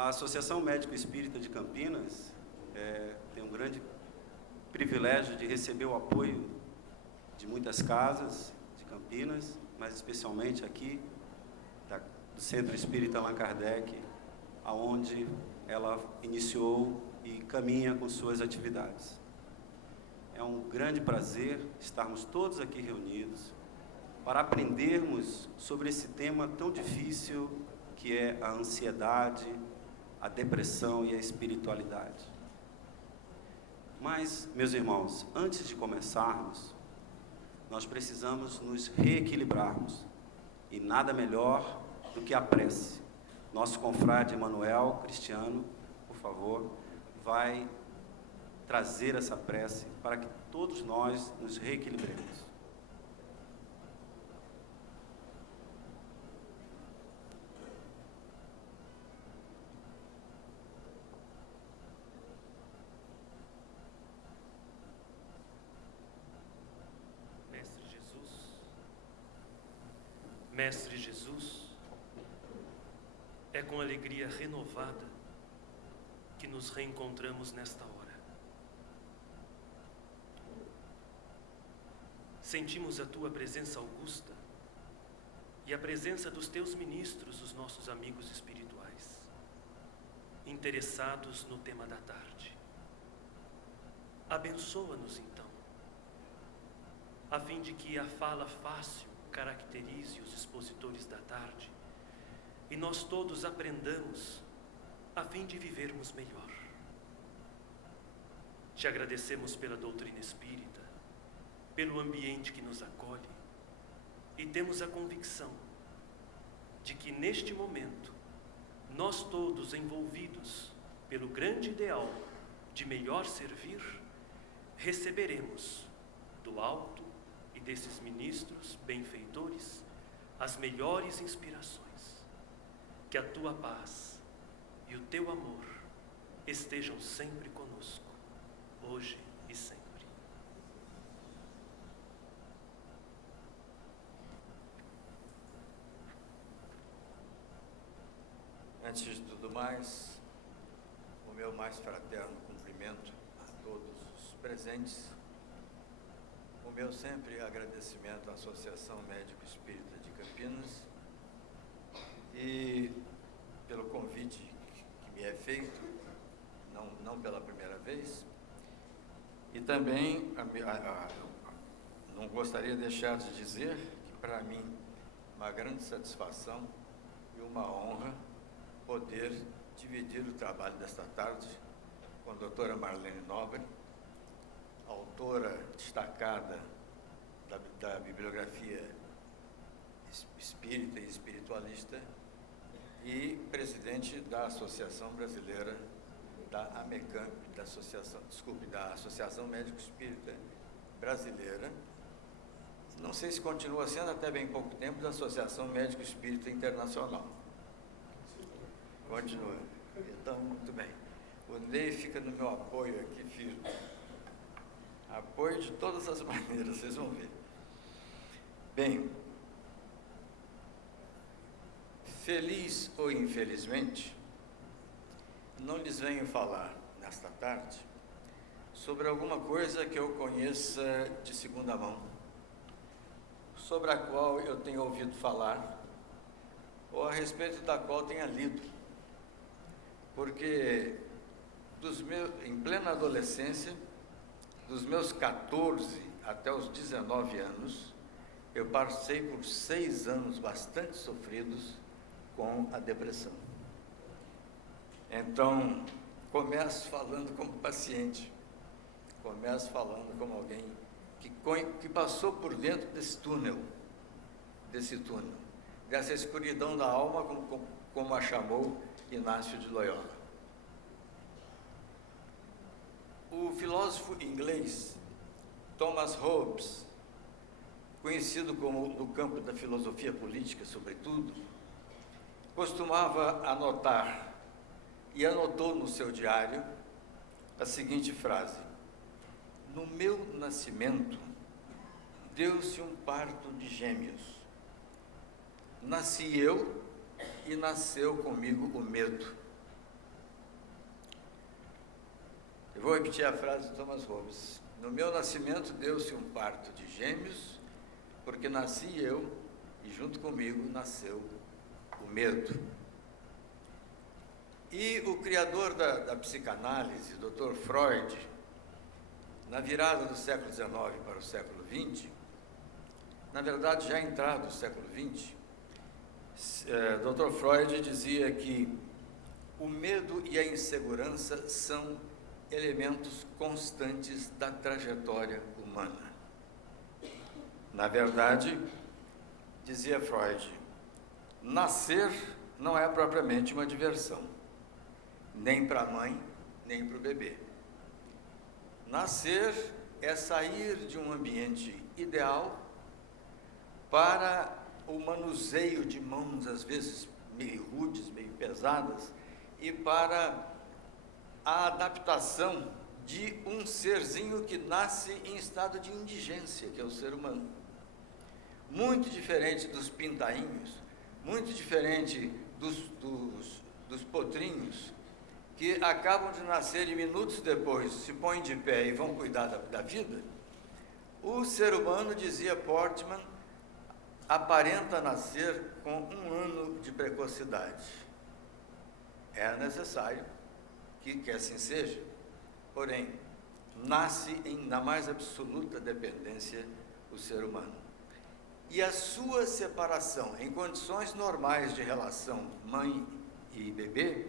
A Associação Médico Espírita de Campinas tem um grande privilégio de receber o apoio de muitas casas de Campinas, mas especialmente aqui do Centro Espírita Allan Kardec, aonde ela iniciou e caminha com suas atividades. É um grande prazer estarmos todos aqui reunidos para aprendermos sobre esse tema tão difícil que é a ansiedade, a depressão e a espiritualidade. Mas, meus irmãos, antes de começarmos, nós precisamos nos reequilibrarmos, e nada melhor do que a prece. Nosso confrade Emanuel Cristiano, por favor, vai trazer essa prece para que todos nós nos reequilibremos. Mestre Jesus, é com alegria renovada que nos reencontramos nesta hora. Sentimos a Tua presença augusta e a presença dos Teus ministros, os nossos amigos espirituais, interessados no tema da tarde. Abençoa-nos então, a fim de que a fala fácil caracterize os expositores da tarde e nós todos aprendamos a fim de vivermos melhor. Te agradecemos pela doutrina espírita, pelo ambiente que nos acolhe, e temos a convicção de que neste momento nós todos envolvidos pelo grande ideal de melhor servir, receberemos do alto e desses ministros benfeitores as melhores inspirações. Que a Tua paz e o Teu amor estejam sempre conosco, hoje e sempre. Antes de tudo mais, o meu mais fraterno cumprimento a todos os presentes. O meu sempre agradecimento à Associação Médico Espírita de Campinas e pelo convite que me é feito, não pela primeira vez, e também não gostaria de deixar de dizer que para mim uma grande satisfação e uma honra poder dividir o trabalho desta tarde com a doutora Marlene Nobre, autora destacada da bibliografia espírita e espiritualista e presidente da Associação Brasileira da AMECAM, da Associação Médico Espírita Brasileira. Não sei se continua sendo, até bem pouco tempo, da Associação Médico Espírita Internacional. Continua. Então, muito bem. O Ney fica no meu apoio aqui, firme. Apoio de todas as maneiras, vocês vão ver. Bem, feliz ou infelizmente, não lhes venho falar nesta tarde sobre alguma coisa que eu conheça de segunda mão, sobre a qual eu tenho ouvido falar, ou a respeito da qual tenha lido, porque em plena adolescência, dos meus 14 até os 19 anos, eu passei por 6 anos bastante sofridos com a depressão. Então, começo falando como paciente, começo falando como alguém que passou por dentro desse túnel, dessa escuridão da alma, como a chamou Inácio de Loyola. O filósofo inglês Thomas Hobbes, conhecido como no campo da filosofia política, sobretudo, costumava anotar, e anotou no seu diário, a seguinte frase: no meu nascimento, deu-se um parto de gêmeos. Nasci eu e nasceu comigo o medo. Eu vou repetir a frase de Thomas Hobbes. No meu nascimento deu-se um parto de gêmeos, porque nasci eu e junto comigo nasceu o medo. E o criador da psicanálise, Dr. Freud, na virada do século XIX para o século XX, na verdade já entrado o século XX, Dr. Freud dizia que o medo e a insegurança são elementos constantes da trajetória humana. Na verdade, dizia Freud, nascer não é propriamente uma diversão, nem para a mãe, nem para o bebê. Nascer é sair de um ambiente ideal para o manuseio de mãos, às vezes meio rudes, meio pesadas, e para a adaptação de um serzinho que nasce em estado de indigência, que é o ser humano. Muito diferente dos pintainhos, muito diferente dos potrinhos, que acabam de nascer e minutos depois se põem de pé e vão cuidar da vida. O ser humano, dizia Portman, aparenta nascer com 1 ano de precocidade. É necessário que assim seja, porém, nasce na mais absoluta dependência o ser humano. E a sua separação em condições normais de relação mãe e bebê,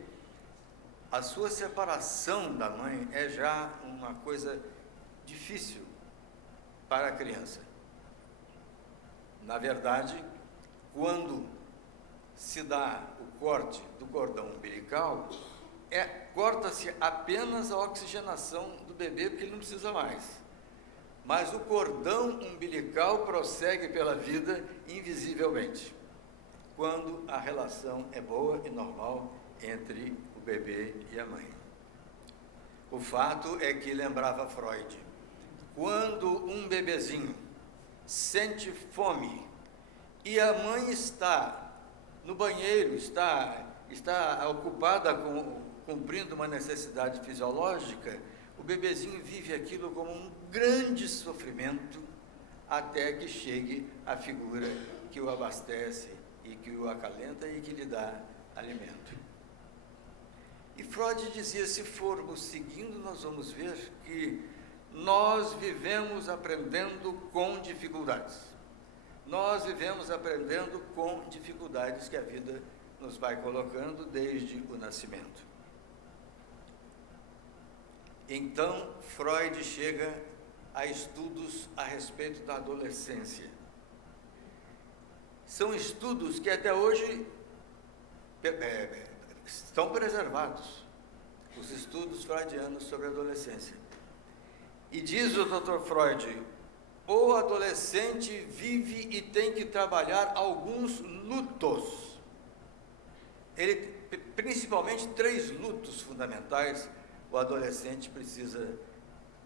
a sua separação da mãe é já uma coisa difícil para a criança. Na verdade, quando se dá o corte do cordão umbilical, corta-se apenas a oxigenação do bebê, porque ele não precisa mais. Mas o cordão umbilical prossegue pela vida invisivelmente, quando a relação é boa e normal entre o bebê e a mãe. O fato é que, lembrava Freud, quando um bebezinho sente fome e a mãe está no banheiro, está ocupada cumprindo uma necessidade fisiológica, o bebezinho vive aquilo como um grande sofrimento até que chegue a figura que o abastece e que o acalenta e que lhe dá alimento. E Freud dizia, se formos seguindo, nós vamos ver que nós vivemos aprendendo com dificuldades. Nós vivemos aprendendo com dificuldades que a vida nos vai colocando desde o nascimento. Então, Freud chega a estudos a respeito da adolescência. São estudos que até hoje estão preservados, os estudos freudianos sobre a adolescência. E diz o Dr. Freud, o adolescente vive e tem que trabalhar alguns lutos. Principalmente 3 lutos fundamentais o adolescente precisa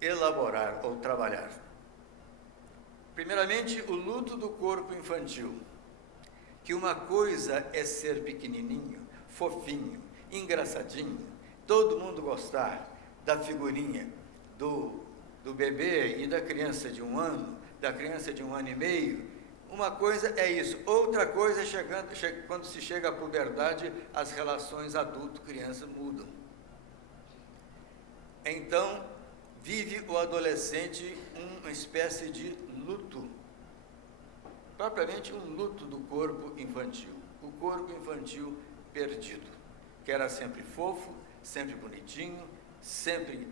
elaborar ou trabalhar. Primeiramente, o luto do corpo infantil, que uma coisa é ser pequenininho, fofinho, engraçadinho, todo mundo gostar da figurinha do bebê e da criança de 1 ano, da criança de 1 ano e meio. Uma coisa é isso, outra coisa é quando se chega à puberdade, as relações adulto-criança mudam. Então, vive o adolescente uma espécie de luto, propriamente um luto do corpo infantil, o corpo infantil perdido, que era sempre fofo, sempre bonitinho, sempre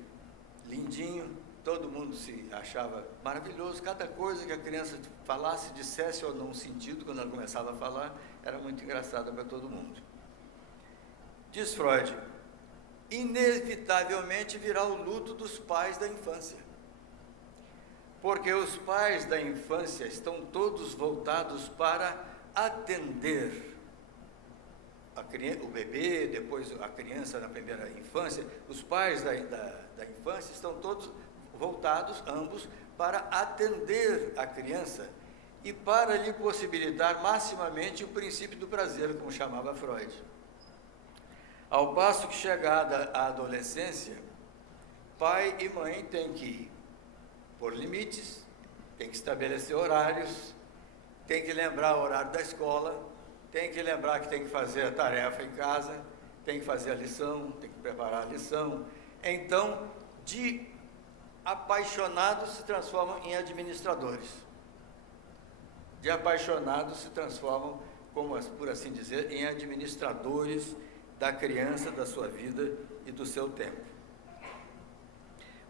lindinho, todo mundo se achava maravilhoso, cada coisa que a criança falasse, dissesse ou não sentido, quando ela começava a falar, era muito engraçada para todo mundo. Diz Freud, inevitavelmente virá o luto dos pais da infância, porque os pais da infância estão todos voltados para atender o bebê, depois a criança na primeira infância. Os pais da infância estão todos voltados, ambos, para atender a criança e para lhe possibilitar maximamente o princípio do prazer, como chamava Freud. Ao passo que, chegada à adolescência, pai e mãe têm que pôr limites, têm que estabelecer horários, têm que lembrar o horário da escola, têm que lembrar que tem que fazer a tarefa em casa, tem que fazer a lição, tem que preparar a lição. Então, de apaixonados se transformam em administradores. De apaixonados se transformam, como por assim dizer, em administradores da criança, da sua vida e do seu tempo.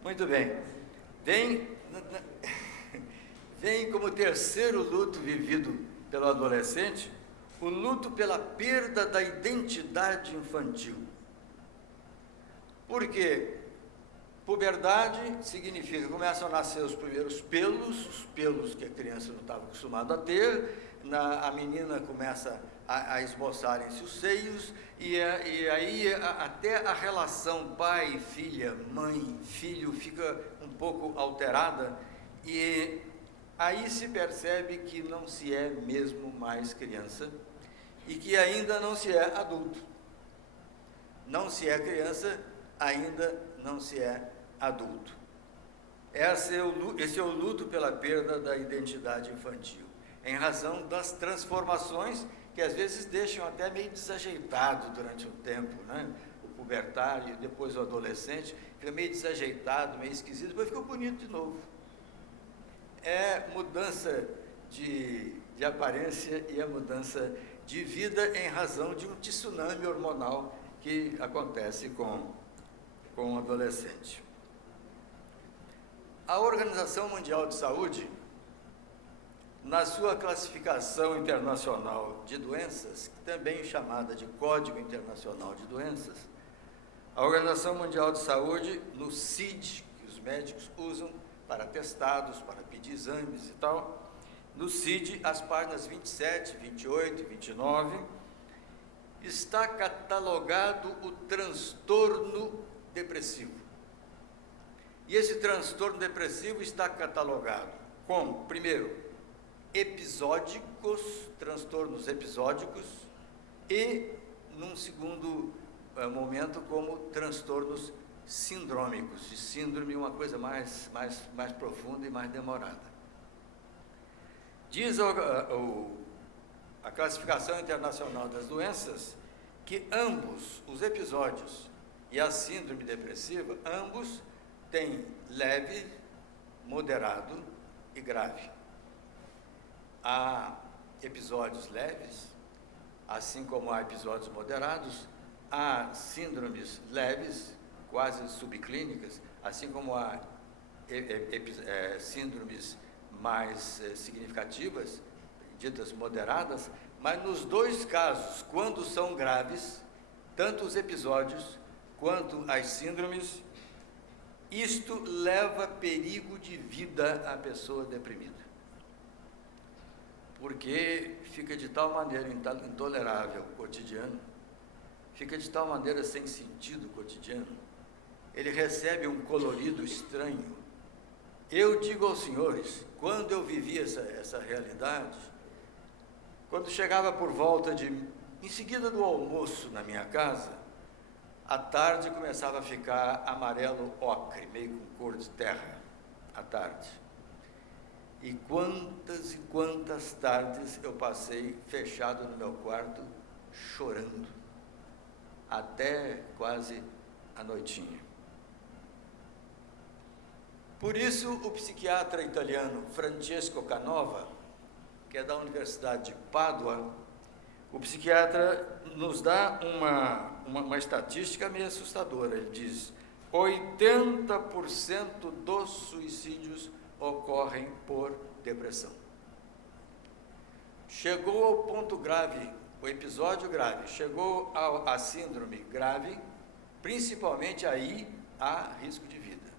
Muito bem. Vem como terceiro luto vivido pelo adolescente, o luto pela perda da identidade infantil. Por quê? Puberdade significa, começam a nascer os primeiros pelos, os pelos que a criança não estava acostumada a ter, a menina começa a esboçarem-se os seios, e aí até a relação pai, filha, mãe, filho fica um pouco alterada, e aí se percebe que não se é mesmo mais criança, e que ainda não se é adulto. Não se é criança, ainda não se é adulto. Esse é o luto pela perda da identidade infantil, em razão das transformações que às vezes deixam até meio desajeitado durante um tempo, né? O pubertário, depois o adolescente, fica meio desajeitado, meio esquisito, depois fica bonito de novo. É mudança de aparência e a mudança de vida em razão de um tsunami hormonal que acontece com o adolescente. A Organização Mundial de Saúde, na sua classificação internacional de doenças, também chamada de Código Internacional de Doenças, a Organização Mundial de Saúde, no CID, que os médicos usam para testados, para pedir exames e tal, no CID, as páginas 27, 28 e 29, está catalogado o transtorno depressivo. E esse transtorno depressivo está catalogado como, primeiro, episódicos, transtornos episódicos, e, num segundo momento, como transtornos sindrômicos. E síndrome é uma coisa mais profunda e mais demorada. Diz a Classificação Internacional das Doenças que ambos os episódios e a síndrome depressiva, ambos têm leve, moderado e grave. Há episódios leves, assim como há episódios moderados, há síndromes leves, quase subclínicas, assim como há síndromes mais significativas, ditas moderadas, mas nos dois casos, quando são graves, tanto os episódios quanto as síndromes, isto leva perigo de vida à pessoa deprimida. Porque fica de tal maneira intolerável o cotidiano, fica de tal maneira sem sentido o cotidiano, ele recebe um colorido estranho. Eu digo aos senhores, quando eu vivia essa realidade, quando chegava por volta em seguida do almoço na minha casa, à tarde começava a ficar amarelo ocre, meio com cor de terra, à tarde. E quantas tardes eu passei fechado no meu quarto, chorando, até quase a noitinha. Por isso, o psiquiatra italiano Francesco Canova, que é da Universidade de Pádua, o psiquiatra nos dá uma estatística meio assustadora. Ele diz: 80% dos suicídios ocorrem por depressão. Chegou ao ponto grave, o episódio grave, chegou à síndrome grave, principalmente aí há risco de vida,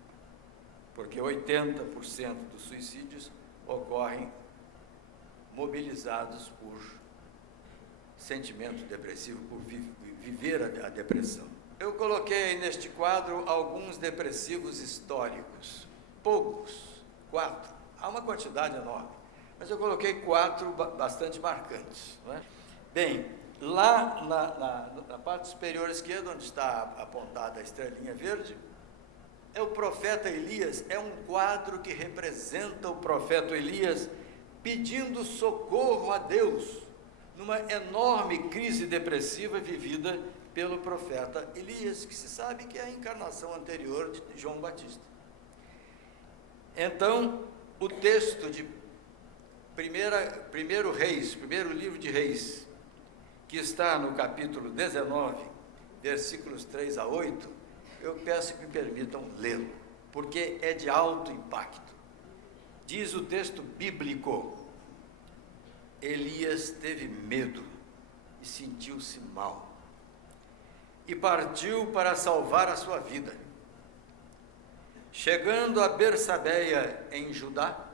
porque 80% dos suicídios ocorrem mobilizados por sentimento depressivo, por viver a depressão. Eu coloquei neste quadro alguns depressivos históricos, poucos, 4, há uma quantidade enorme, mas eu coloquei 4 bastante marcantes, não é? Bem, lá na parte superior esquerda, onde está apontada a estrelinha verde, é o profeta Elias, é um quadro que representa o profeta Elias pedindo socorro a Deus numa enorme crise depressiva vivida pelo profeta Elias, que se sabe que é a encarnação anterior de João Batista. Então, o texto de primeiro livro de Reis, que está no capítulo 19, versículos 3 a 8, eu peço que me permitam lê-lo, porque é de alto impacto. Diz o texto bíblico: Elias teve medo e sentiu-se mal, e partiu para salvar a sua vida. Chegando a Bersabeia, em Judá,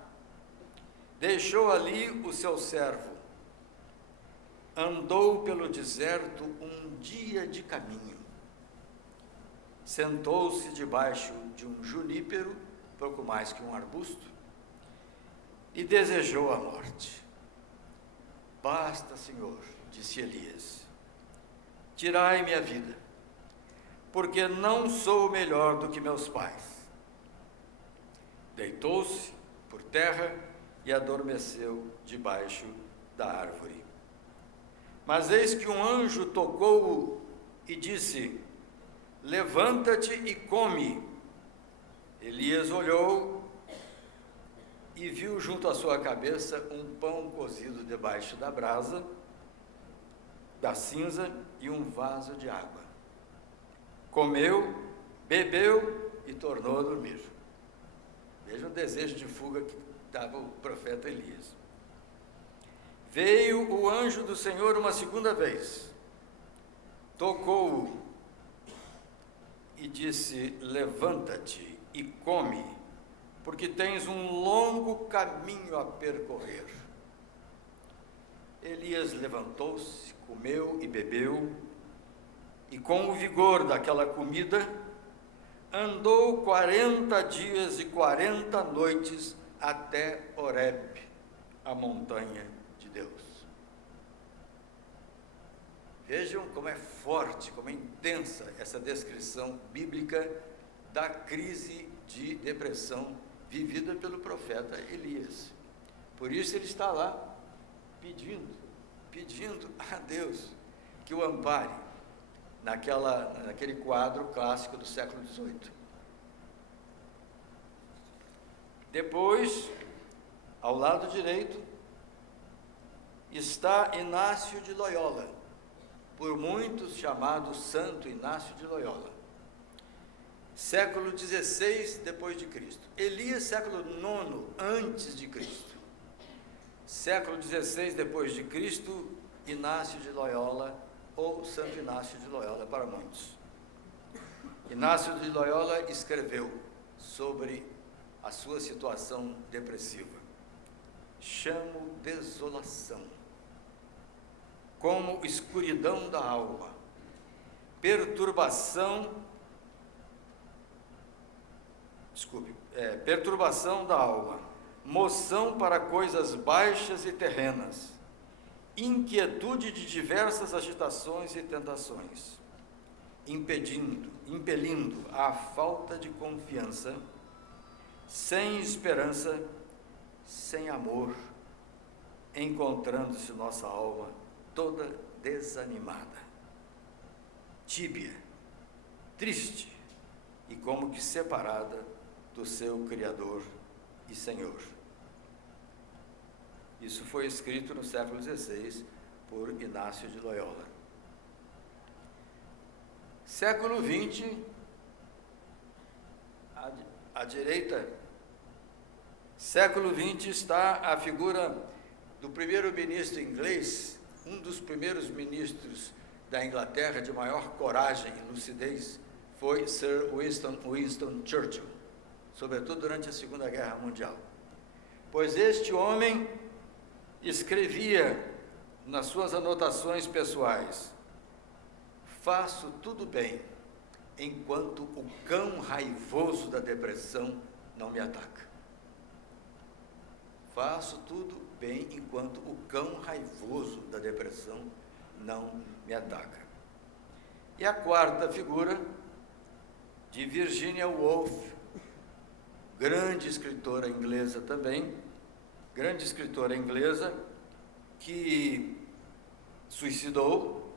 deixou ali o seu servo, andou pelo deserto um dia de caminho, sentou-se debaixo de um junípero, pouco mais que um arbusto, e desejou a morte. Basta, Senhor, disse Elias, tirai-me a vida, porque não sou melhor do que meus pais. Deitou-se por terra e adormeceu debaixo da árvore. Mas eis que um anjo tocou-o e disse: levanta-te e come. Elias olhou e viu junto à sua cabeça um pão cozido debaixo da brasa, da cinza, e um vaso de água. Comeu, bebeu e tornou a dormir. Veja o desejo de fuga que dava o profeta Elias. Veio o anjo do Senhor uma segunda vez, tocou-o e disse: levanta-te e come, porque tens um longo caminho a percorrer. Elias levantou-se, comeu e bebeu, e com o vigor daquela comida, andou 40 dias e 40 noites até Horebe, a montanha de Deus. Vejam como é forte, como é intensa essa descrição bíblica da crise de depressão vivida pelo profeta Elias. Por isso ele está lá pedindo a Deus que o ampare naquele quadro clássico do século XVIII. Depois, ao lado direito, está Inácio de Loyola, por muitos chamado Santo Inácio de Loyola. Século XVI depois de Cristo. Elias, século IX antes de Cristo. Século XVI depois de Cristo, Inácio de Loyola, ou Santo Inácio de Loyola para muitos. Inácio de Loyola escreveu sobre a sua situação depressiva. Chamo desolação, como escuridão da alma, perturbação da alma, moção para coisas baixas e terrenas, inquietude de diversas agitações e tentações, impelindo à falta de confiança, sem esperança, sem amor, encontrando-se nossa alma toda desanimada, tíbia, triste e como que separada do seu Criador e Senhor. Isso foi escrito no século XVI por Inácio de Loyola. Século XX, à direita, século XX está a figura do primeiro-ministro inglês, um dos primeiros ministros da Inglaterra de maior coragem e lucidez, foi Sir Winston Churchill, sobretudo durante a Segunda Guerra Mundial. Pois este homem escrevia nas suas anotações pessoais: faço tudo bem enquanto o cão raivoso da depressão não me ataca. Faço tudo bem enquanto o cão raivoso da depressão não me ataca. E a quarta figura de Virginia Woolf, grande escritora inglesa também, grande escritora inglesa, que suicidou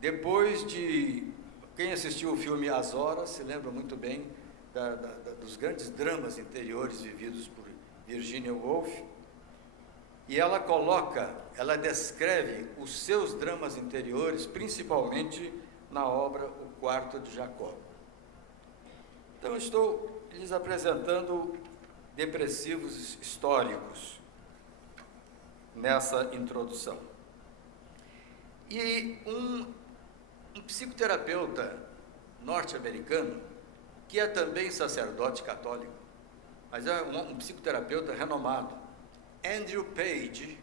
depois de... Quem assistiu o filme As Horas se lembra muito bem dos grandes dramas interiores vividos por Virginia Woolf, e ela descreve os seus dramas interiores, principalmente na obra O Quarto de Jacó. Então, estou lhes apresentando depressivos históricos nessa introdução. E um psicoterapeuta norte-americano, que é também sacerdote católico, mas é um psicoterapeuta renomado, Andrew Page.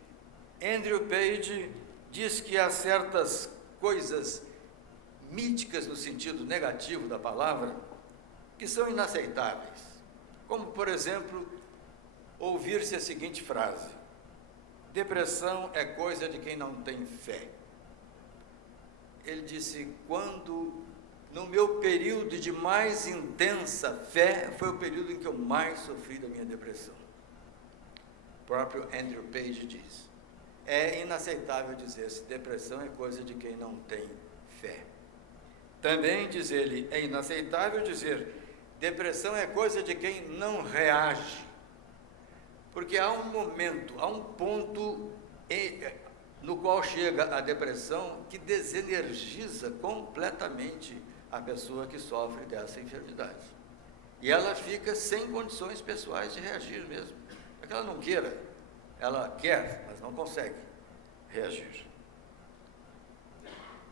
Andrew Page diz que há certas coisas míticas no sentido negativo da palavra que são inaceitáveis, como, por exemplo, ouvir-se a seguinte frase: depressão é coisa de quem não tem fé. Ele disse: quando, no meu período de mais intensa fé, foi o período em que eu mais sofri da minha depressão. O próprio Andrew Page diz: é inaceitável dizer-se depressão é coisa de quem não tem fé. Também, diz ele, é inaceitável dizer depressão é coisa de quem não reage, porque há um momento, há um ponto no qual chega a depressão que desenergiza completamente a pessoa que sofre dessa enfermidade. E ela fica sem condições pessoais de reagir mesmo. É que ela não queira, ela quer, mas não consegue reagir.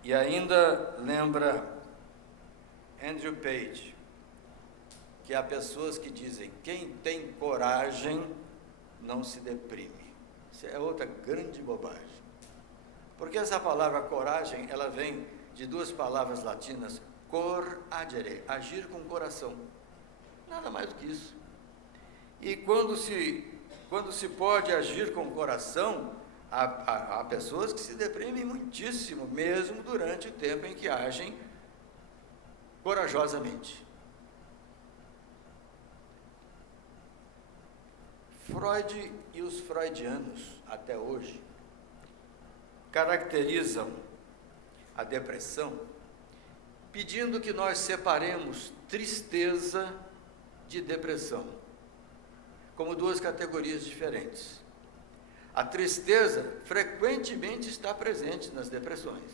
E ainda lembra Andrew Page que há pessoas que dizem: quem tem coragem não se deprime. Isso é outra grande bobagem. Porque essa palavra coragem, ela vem de duas palavras latinas, cor agere, agir com o coração. Nada mais do que isso. E quando se pode agir com o coração, há pessoas que se deprimem muitíssimo, mesmo durante o tempo em que agem corajosamente. Freud e os freudianos, até hoje, caracterizam a depressão pedindo que nós separemos tristeza de depressão, como duas categorias diferentes. A tristeza frequentemente está presente nas depressões,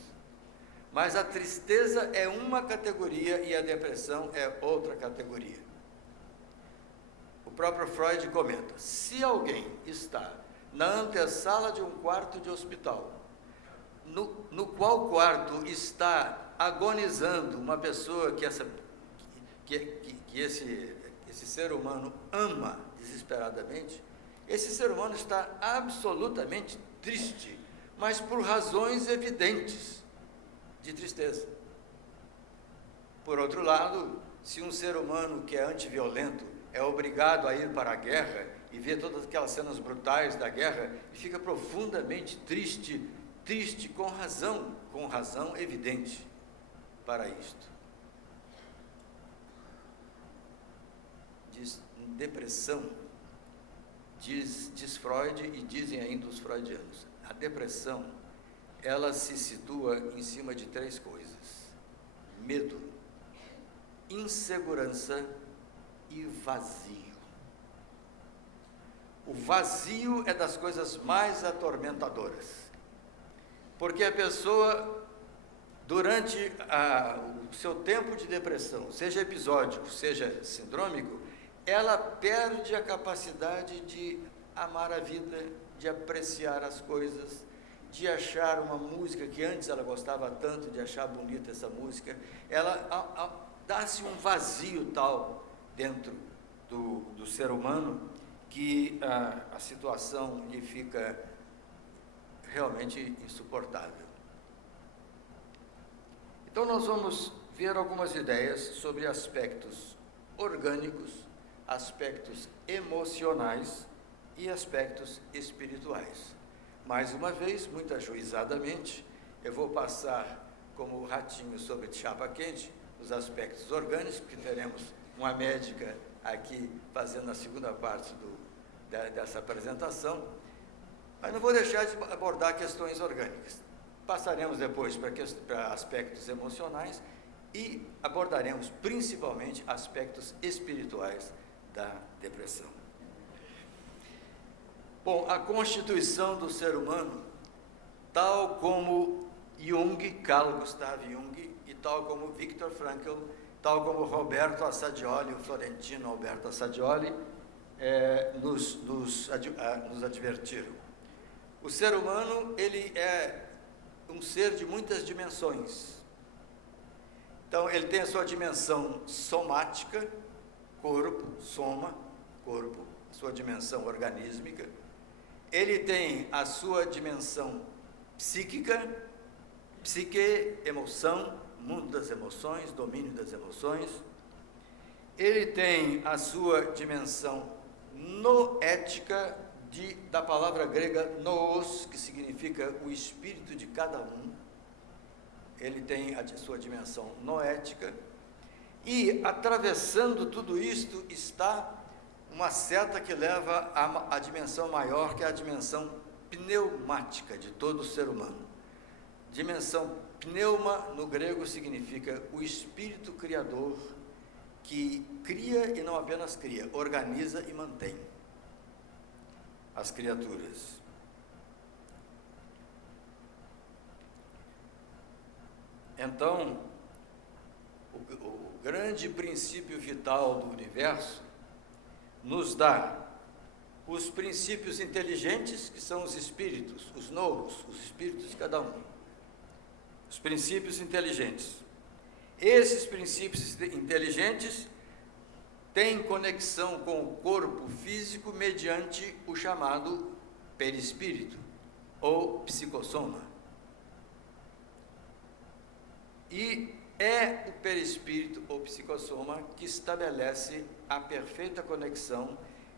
mas a tristeza é uma categoria e a depressão é outra categoria. O próprio Freud comenta: se alguém está na antessala de um quarto de hospital, no qual quarto está agonizando uma pessoa que esse ser humano ama desesperadamente, esse ser humano está absolutamente triste, mas por razões evidentes de tristeza. Por outro lado, se um ser humano que é antiviolento é obrigado a ir para a guerra e vê todas aquelas cenas brutais da guerra e fica profundamente triste com razão evidente para isto. Depressão, diz Freud e dizem ainda os freudianos, a depressão, ela se situa em cima de três coisas: medo, insegurança e vazio. O vazio é das coisas mais atormentadoras, porque a pessoa, durante o seu tempo de depressão, seja episódico, seja sindrômico, ela perde a capacidade de amar a vida, de apreciar as coisas, de achar uma música que antes ela gostava tanto, de achar bonita essa música. Ela dá-se um vazio tal dentro do ser humano que a situação lhe fica realmente insuportável. Então nós vamos ver algumas ideias sobre aspectos orgânicos, aspectos emocionais e aspectos espirituais. Mais uma vez, muito ajuizadamente, eu vou passar como o ratinho sobre chapa quente os aspectos orgânicos, porque teremos uma médica aqui fazendo a segunda parte dessa apresentação, mas não vou deixar de abordar questões orgânicas. Passaremos depois para aspectos emocionais e abordaremos principalmente aspectos espirituais da depressão. Bom, a constituição do ser humano, tal como Carl Gustav Jung, e tal como Viktor Frankl, tal como Roberto Assadioli, o florentino Alberto Assadioli, nos advertiram. O ser humano, ele é um ser de muitas dimensões. Então, ele tem a sua dimensão somática, corpo, corpo, a sua dimensão organísmica. Ele tem a sua dimensão psíquica, psique, emoção, mundo das emoções, domínio das emoções. Ele tem a sua dimensão noética, da palavra grega noos, que significa o espírito de cada um. Ele tem a sua dimensão noética. E, atravessando tudo isto, está uma seta que leva à dimensão maior, que é a dimensão pneumática de todo ser humano. Dimensão pneuma, no grego, significa o espírito criador, que cria e não apenas cria, organiza e mantém as criaturas. Então, o grande princípio vital do universo nos dá os princípios inteligentes, que são os espíritos, os nous, os espíritos de cada um. Os princípios inteligentes. Esses princípios inteligentes têm conexão com o corpo físico mediante o chamado perispírito, ou psicossoma. E é o perispírito, ou psicossoma, que estabelece a perfeita conexão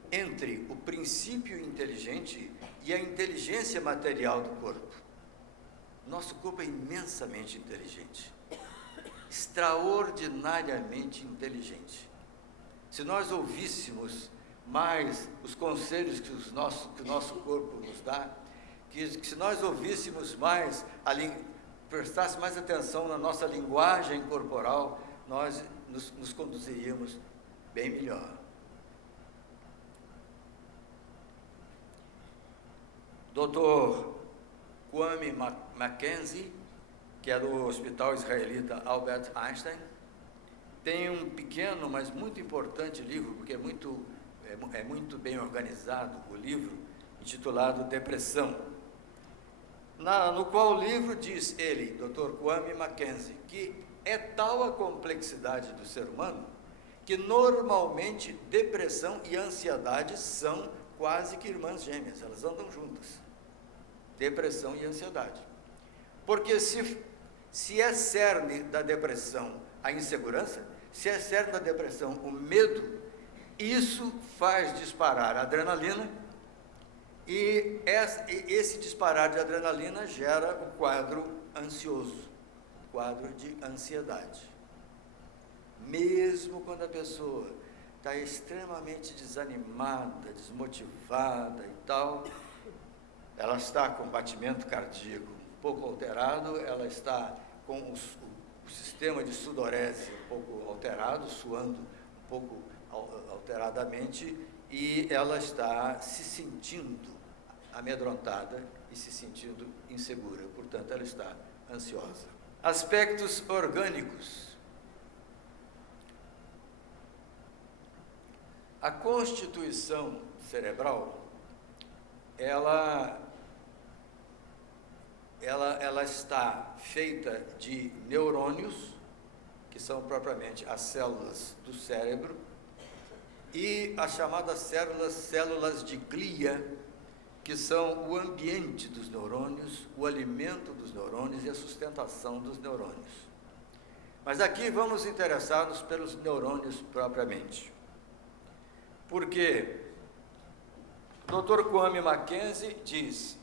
entre o princípio inteligente e a inteligência material do corpo. Nosso corpo é imensamente inteligente, extraordinariamente inteligente. Se nós ouvíssemos mais os conselhos que o nosso corpo nos dá, que se nós ouvíssemos mais, prestasse mais atenção na nossa linguagem corporal, nós nos conduziríamos bem melhor. Dr. Kwame Mackenzie, que é do Hospital Israelita Albert Einstein, tem um pequeno, mas muito importante livro, porque é muito bem organizado o livro, intitulado Depressão, no qual o livro diz ele, Dr. Kwame Mackenzie, que é tal a complexidade do ser humano que normalmente depressão e ansiedade são quase que irmãs gêmeas, elas andam juntas. Depressão e ansiedade. Porque se é cerne da depressão a insegurança, se é cerne da depressão o medo, isso faz disparar a adrenalina, e esse disparar de adrenalina gera o quadro ansioso, quadro de ansiedade. Mesmo quando a pessoa está extremamente desanimada, desmotivada e tal, ela está com batimento cardíaco um pouco alterado, ela está com o sistema de sudorese um pouco alterado, suando um pouco alteradamente, e ela está se sentindo amedrontada e se sentindo insegura, portanto ela está ansiosa. Aspectos orgânicos. A constituição cerebral, ela está feita de neurônios, que são propriamente as células do cérebro, e as chamadas células de glia, que são o ambiente dos neurônios, o alimento dos neurônios e a sustentação dos neurônios. Mas aqui vamos interessar-nos pelos neurônios propriamente. Porque o Dr. Kwame Mackenzie diz,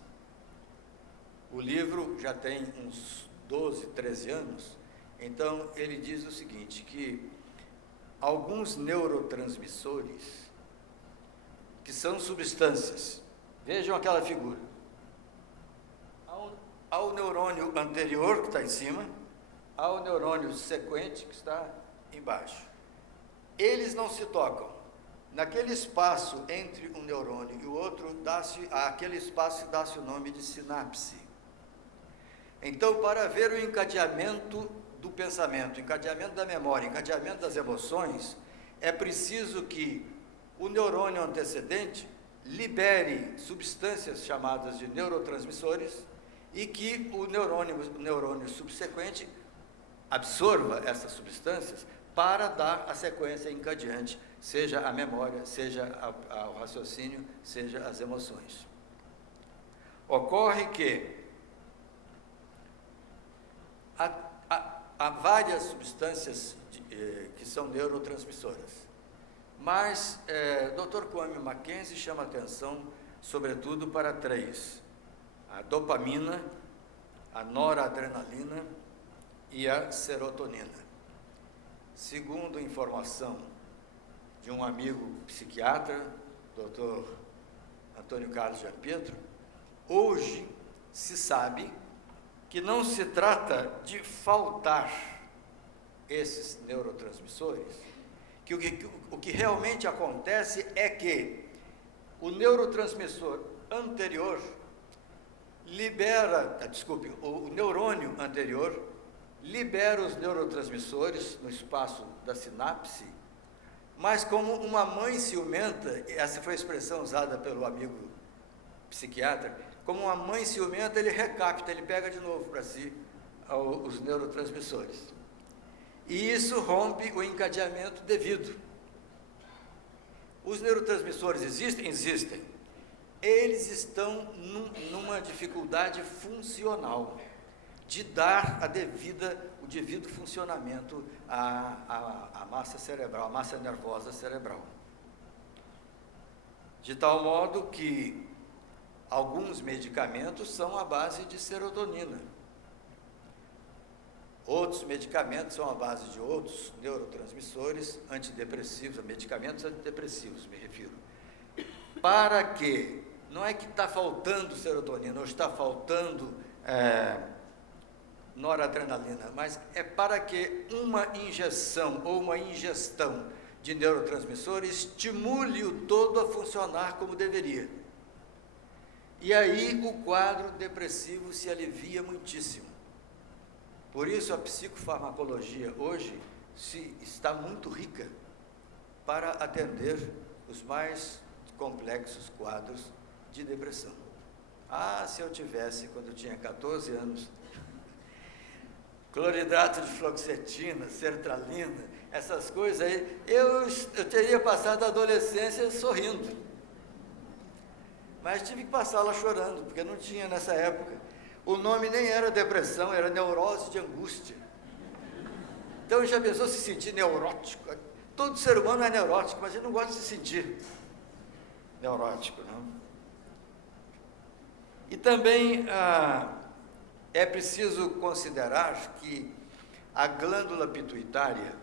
o livro já tem uns 12, 13 anos, Então, ele diz o seguinte, que alguns neurotransmissores, que são substâncias, vejam aquela figura, ao neurônio anterior, que está em cima, ao neurônio sequente, que está embaixo. Eles não se tocam. Naquele espaço entre um neurônio e o outro, aquele espaço dá-se o nome de sinapse. Então, para ver o encadeamento do pensamento, encadeamento da memória, encadeamento das emoções, é preciso que o neurônio antecedente libere substâncias chamadas de neurotransmissores e que o neurônio subsequente absorva essas substâncias para dar a sequência encadeante, seja a memória, seja o raciocínio, seja as emoções. Ocorre que há várias substâncias que são neurotransmissoras, mas Dr. Kwame Mackenzie chama atenção, sobretudo, para 3: a dopamina, a noradrenalina e a serotonina. Segundo informação de um amigo psiquiatra, Dr. Antônio Carlos Gianpietro, hoje se sabe que não se trata de faltar esses neurotransmissores, que o que realmente acontece é que o neurotransmissor anterior o neurônio anterior libera os neurotransmissores no espaço da sinapse, mas como uma mãe ciumenta, essa foi a expressão usada pelo amigo psiquiatra, como uma mãe ciumenta, ele recapta, ele pega de novo para si os neurotransmissores. E isso rompe o encadeamento devido. Os neurotransmissores existem? Existem. Eles estão numa dificuldade funcional de dar o devido funcionamento à massa cerebral, à massa nervosa cerebral. De tal modo que alguns medicamentos são à base de serotonina. Outros medicamentos são à base de outros neurotransmissores antidepressivos, medicamentos antidepressivos, me refiro. Para que, não é que está faltando serotonina, ou está faltando noradrenalina, mas é para que uma injeção ou uma ingestão de neurotransmissores estimule o todo a funcionar como deveria. E aí o quadro depressivo se alivia muitíssimo. Por isso a psicofarmacologia hoje está muito rica para atender os mais complexos quadros de depressão. Se eu tivesse, quando eu tinha 14 anos, cloridrato de fluoxetina, sertralina, essas coisas aí, eu teria passado a adolescência sorrindo. Mas tive que passá-la chorando, porque não tinha nessa época. O nome nem era depressão, era neurose de angústia. Então já pensou se sentir neurótico? Todo ser humano é neurótico, mas ele não gosta de se sentir neurótico, não? E também é preciso considerar que a glândula pituitária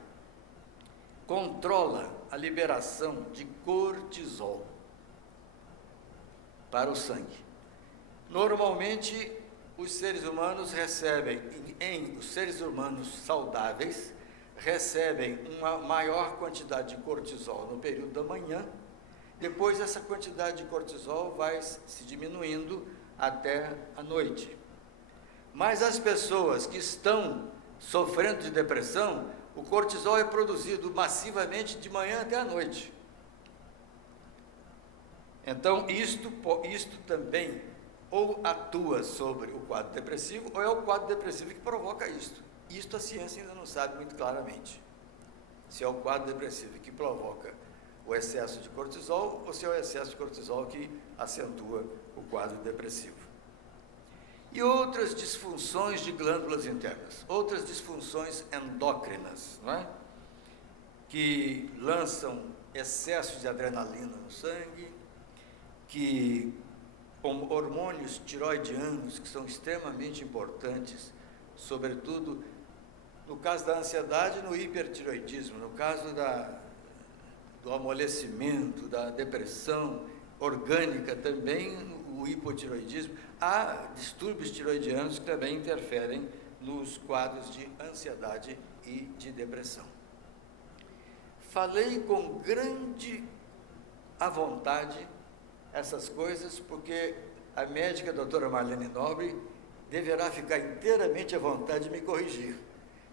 controla a liberação de cortisol para o sangue. Normalmente, os seres humanos os seres humanos saudáveis recebem uma maior quantidade de cortisol no período da manhã, depois essa quantidade de cortisol vai se diminuindo até a noite. Mas as pessoas que estão sofrendo de depressão, o cortisol é produzido massivamente de manhã até a noite. Então, isto também ou atua sobre o quadro depressivo, ou é o quadro depressivo que provoca isto. Isto a ciência ainda não sabe muito claramente. Se é o quadro depressivo que provoca o excesso de cortisol, ou se é o excesso de cortisol que acentua o quadro depressivo. E outras disfunções de glândulas internas, outras disfunções endócrinas, não é? Que lançam excesso de adrenalina no sangue, que hormônios tiroidianos, que são extremamente importantes, sobretudo no caso da ansiedade, no hipertiroidismo, no caso do amolecimento, da depressão orgânica, também o hipotiroidismo. Há distúrbios tiroidianos que também interferem nos quadros de ansiedade e de depressão. Falei com grande à vontade essas coisas, porque a médica a doutora Marlene Nobre deverá ficar inteiramente à vontade de me corrigir,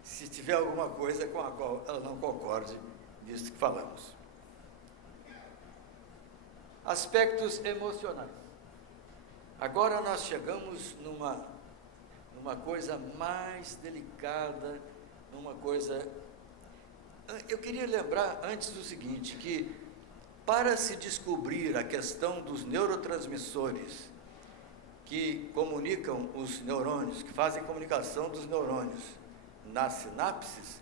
se tiver alguma coisa com a qual ela não concorde disso que falamos. Aspectos emocionais. Agora nós chegamos numa coisa mais delicada, numa coisa... Eu queria lembrar antes do seguinte, que para se descobrir a questão dos neurotransmissores que comunicam os neurônios, que fazem comunicação dos neurônios nas sinapses,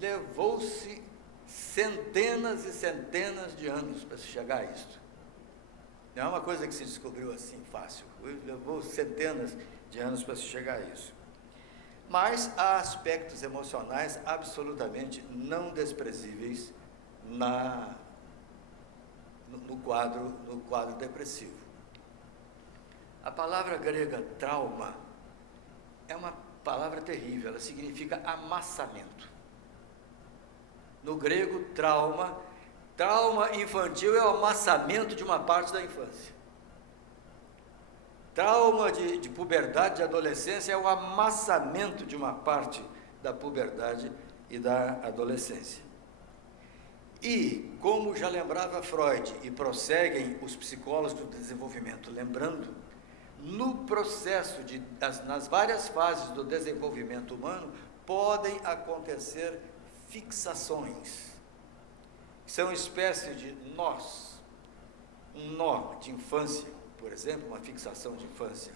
levou-se centenas e centenas de anos para se chegar a isso. Não é uma coisa que se descobriu assim fácil, levou centenas de anos para se chegar a isso. Mas há aspectos emocionais absolutamente não desprezíveis no quadro depressivo. A palavra grega trauma é uma palavra terrível, ela significa amassamento. No grego, trauma infantil é o amassamento de uma parte da infância. Trauma de puberdade, de adolescência, é o amassamento de uma parte da puberdade e da adolescência. E, como já lembrava Freud, e prosseguem os psicólogos do desenvolvimento, lembrando, no processo nas várias fases do desenvolvimento humano, podem acontecer fixações, que são espécies de nós. Um nó de infância, por exemplo, uma fixação de infância.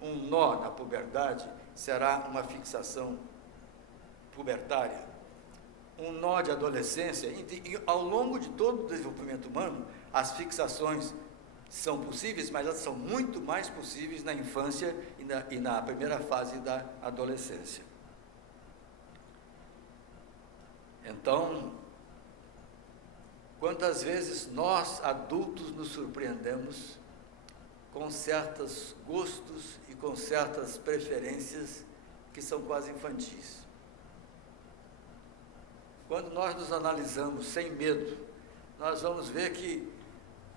Um nó na puberdade será uma fixação pubertária. Um nó de adolescência. E ao longo de todo o desenvolvimento humano, as fixações são possíveis, mas elas são muito mais possíveis na infância e na primeira fase da adolescência. Então, quantas vezes nós, adultos, nos surpreendemos com certos gostos e com certas preferências que são quase infantis. Quando nós nos analisamos sem medo, nós vamos ver que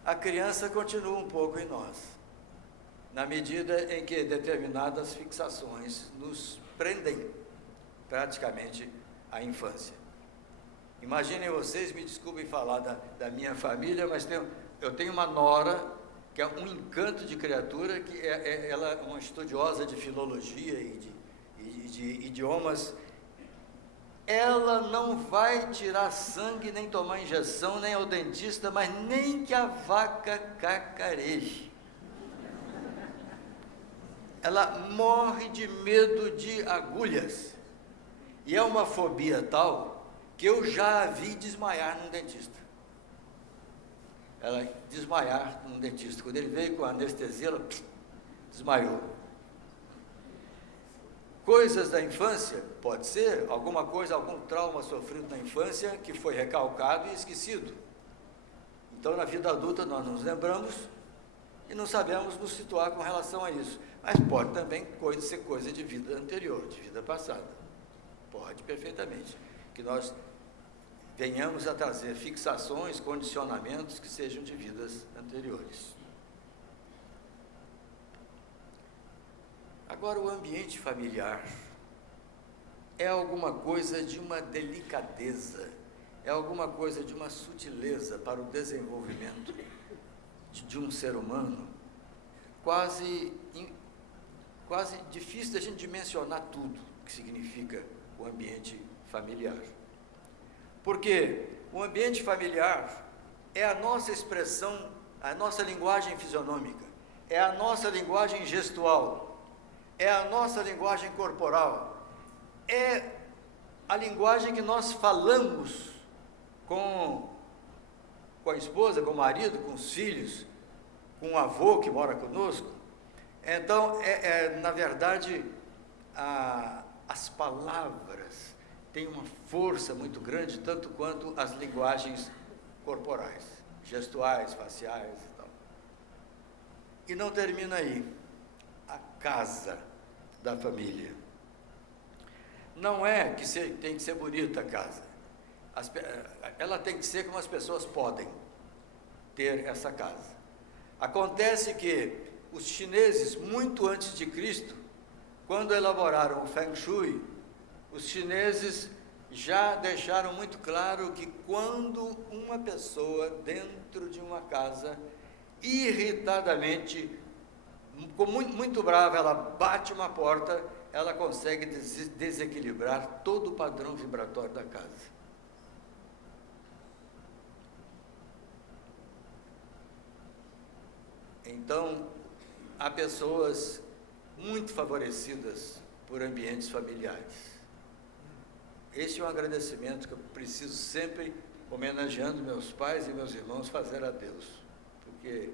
a criança continua um pouco em nós, na medida em que determinadas fixações nos prendem praticamente à infância. Imaginem vocês, me desculpem falar da minha família, mas eu tenho uma nora que é um encanto de criatura, que ela é uma estudiosa de filologia e de idiomas. Ela não vai tirar sangue, nem tomar injeção, nem ao dentista, mas nem que a vaca cacareje. Ela morre de medo de agulhas. E é uma fobia tal que eu já a vi desmaiar num dentista. Ela desmaiar num dentista. Quando ele veio com anestesia, ela desmaiou. Coisas da infância, pode ser alguma coisa, algum trauma sofrido na infância que foi recalcado e esquecido. Então, na vida adulta, nós nos lembramos e não sabemos nos situar com relação a isso. Mas pode também ser coisa de vida anterior, de vida passada. Pode perfeitamente. Que nós venhamos a trazer fixações, condicionamentos que sejam de vidas anteriores. Agora, o ambiente familiar é alguma coisa de uma delicadeza, é alguma coisa de uma sutileza para o desenvolvimento de um ser humano, quase difícil da gente dimensionar tudo que significa o ambiente familiar. Porque o ambiente familiar é a nossa expressão, a nossa linguagem fisionômica, é a nossa linguagem gestual, é a nossa linguagem corporal, é a linguagem que nós falamos com a esposa, com o marido, com os filhos, com o avô que mora conosco. Então, na verdade, as palavras tem uma força muito grande, tanto quanto as linguagens corporais, gestuais, faciais e tal. E não termina aí. A casa da família. Não é que tem que ser bonita a casa. Ela tem que ser como as pessoas podem ter essa casa. Acontece que os chineses, muito antes de Cristo, quando elaboraram o Feng Shui, os chineses já deixaram muito claro que quando uma pessoa dentro de uma casa, irritadamente, muito brava, ela bate uma porta, ela consegue desequilibrar todo o padrão vibratório da casa. Então, há pessoas muito favorecidas por ambientes familiares. Esse é um agradecimento que eu preciso sempre, homenageando meus pais e meus irmãos, fazer a Deus, porque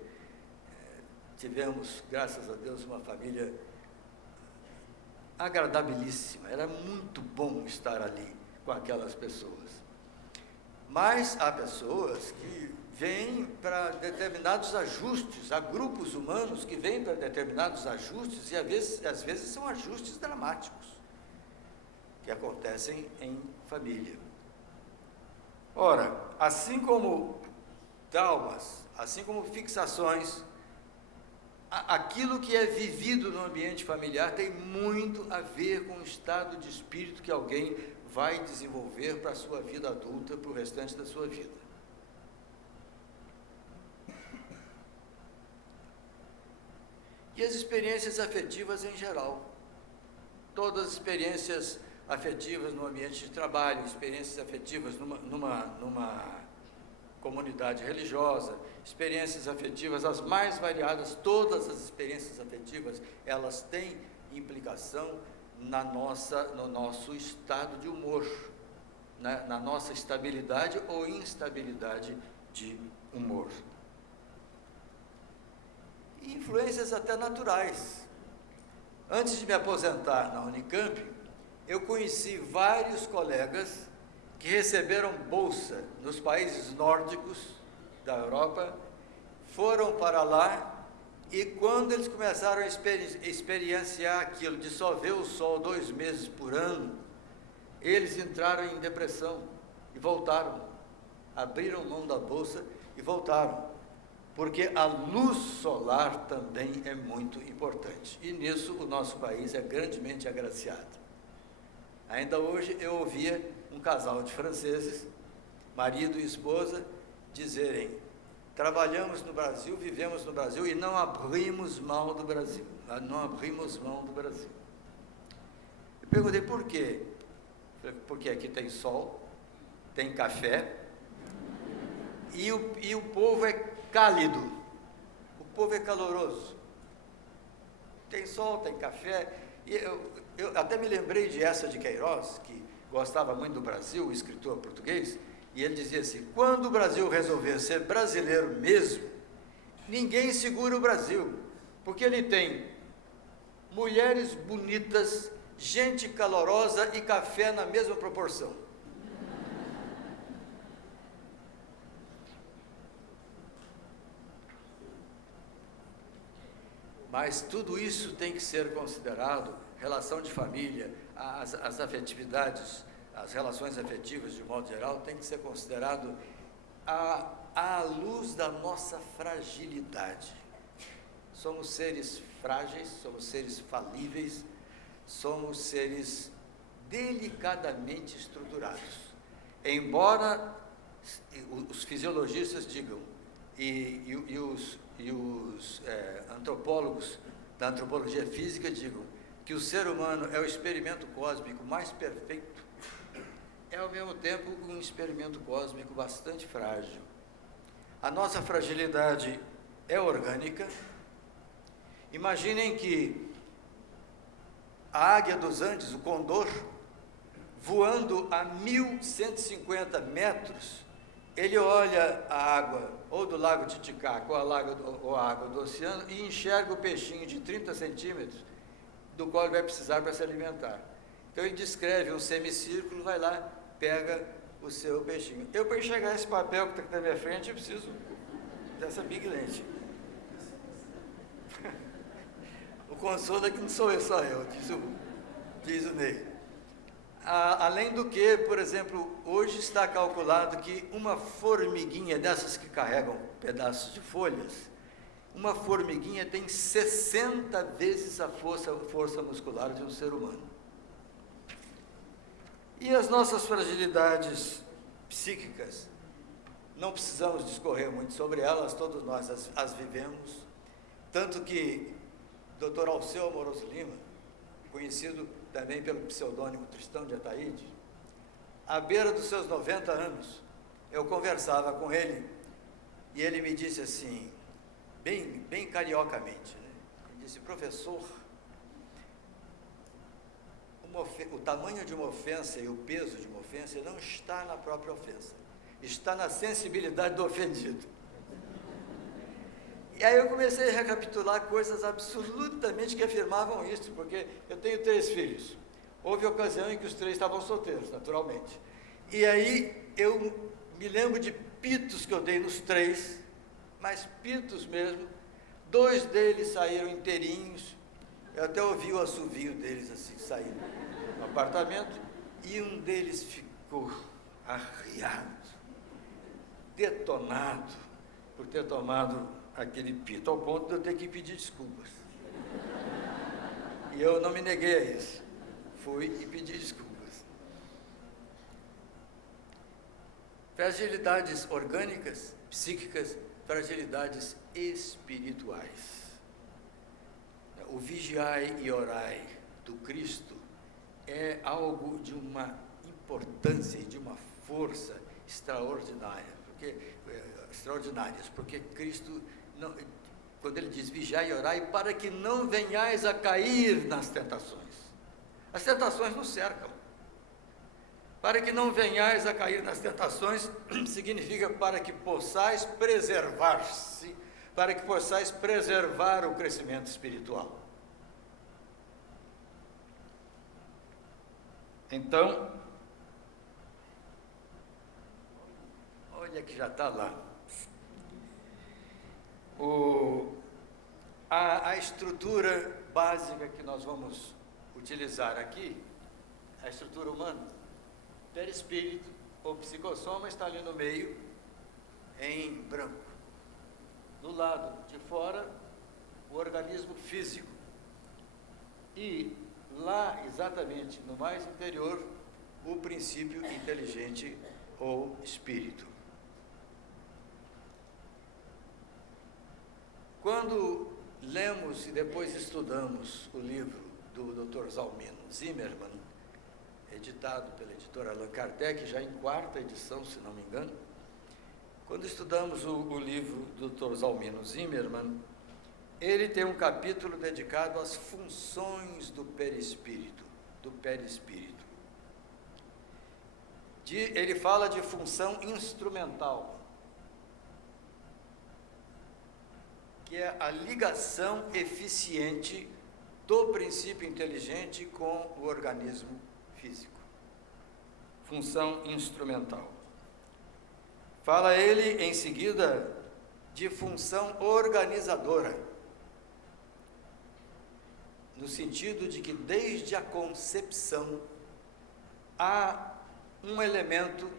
tivemos, graças a Deus, uma família agradabilíssima. Era muito bom estar ali com aquelas pessoas. Mas há pessoas que vêm para determinados ajustes, há grupos humanos que vêm para determinados ajustes, e às vezes são ajustes dramáticos, que acontecem em família. Ora, assim como traumas, assim como fixações, aquilo que é vivido no ambiente familiar tem muito a ver com o estado de espírito que alguém vai desenvolver para a sua vida adulta, para o restante da sua vida. E as experiências afetivas em geral. Todas as experiências afetivas no ambiente de trabalho, experiências afetivas numa comunidade religiosa, experiências afetivas as mais variadas, todas as experiências afetivas, elas têm implicação no nosso estado de humor, né? Na nossa estabilidade ou instabilidade de humor. E influências até naturais. Antes de me aposentar na Unicamp, eu conheci vários colegas que receberam bolsa nos países nórdicos da Europa, foram para lá, e quando eles começaram a experienciar aquilo de só ver o sol 2 meses por ano, eles entraram em depressão e voltaram, abriram mão da bolsa e voltaram, porque a luz solar também é muito importante, e nisso o nosso país é grandemente agraciado. Ainda hoje eu ouvia um casal de franceses, marido e esposa, dizerem: trabalhamos no Brasil, vivemos no Brasil e não abrimos mão do Brasil. Não abrimos mão do Brasil. Eu perguntei por quê? Porque aqui tem sol, tem café e o povo é cálido, o povo é caloroso. Tem sol, tem café. E eu até me lembrei de Eça de Queiroz, que gostava muito do Brasil, o escritor português, e ele dizia assim: quando o Brasil resolver ser brasileiro mesmo, ninguém segura o Brasil, porque ele tem mulheres bonitas, gente calorosa e café na mesma proporção. Mas tudo isso tem que ser considerado, relação de família, as afetividades, as relações afetivas de modo geral, tem que ser considerado à luz da nossa fragilidade. Somos seres frágeis, somos seres falíveis, somos seres delicadamente estruturados. Embora os fisiologistas digam, e os antropólogos da antropologia física digam, que o ser humano é o experimento cósmico mais perfeito, é ao mesmo tempo um experimento cósmico bastante frágil. A nossa fragilidade é orgânica. Imaginem que a águia dos Andes, o condor, voando a 1.150 metros, ele olha a água ou do lago Titicaca ou a água do oceano e enxerga o peixinho de 30 centímetros do qual ele vai precisar para se alimentar. Então ele descreve um semicírculo, vai lá, pega o seu peixinho. Eu, para enxergar esse papel que está aqui na minha frente, eu preciso dessa big lente. O consolo é que não sou eu, só eu, diz o Ney. Além do que, por exemplo, hoje está calculado que uma formiguinha dessas que carregam pedaços de folhas, uma formiguinha tem 60 vezes a força muscular de um ser humano. E as nossas fragilidades psíquicas, não precisamos discorrer muito sobre elas, todos nós as vivemos, tanto que Dr. Alceu Amoroso Lima, conhecido também pelo pseudônimo Tristão de Ataíde, à beira dos seus 90 anos, eu conversava com ele e ele me disse assim, bem cariocamente, né? Ele disse: professor, o tamanho de uma ofensa e o peso de uma ofensa não está na própria ofensa, está na sensibilidade do ofendido. E aí eu comecei a recapitular coisas absolutamente que afirmavam isso, porque eu tenho 3 filhos. Houve ocasião em que os 3 estavam solteiros, naturalmente. E aí eu me lembro de pitos que eu dei nos 3, mas pitos mesmo. 2 deles saíram inteirinhos, eu até ouvi o assovio deles assim, saindo do apartamento, e um deles ficou arriado, detonado, por ter tomado aquele pito, ao ponto de eu ter que pedir desculpas. E eu não me neguei a isso. Fui e pedi desculpas. Fragilidades orgânicas, psíquicas, fragilidades espirituais. O vigiai e orai do Cristo é algo de uma importância e de uma força extraordinárias, porque Cristo, quando ele diz vigiai e orai, para que não venhais a cair nas tentações. As tentações nos cercam. Para que não venhais a cair nas tentações, significa para que possais preservar-se, para que possais preservar o crescimento espiritual. Então, olha que já está lá. A estrutura básica que nós vamos utilizar aqui, a estrutura humana, perispírito ou psicossoma, está ali no meio, em branco. Do lado de fora, o organismo físico. E lá, exatamente no mais interior, o princípio inteligente ou espírito. Quando lemos e depois estudamos o livro do Dr. Zalmino Zimmermann, editado pela editora Allan Kardec, já em 4ª edição, se não me engano, quando estudamos o livro do Dr. Zalmino Zimmermann, ele tem um capítulo dedicado às funções do perispírito, Ele fala de função instrumental, que é a ligação eficiente do princípio inteligente com o organismo físico. Função instrumental. Fala ele, em seguida, de função organizadora, no sentido de que desde a concepção há um elemento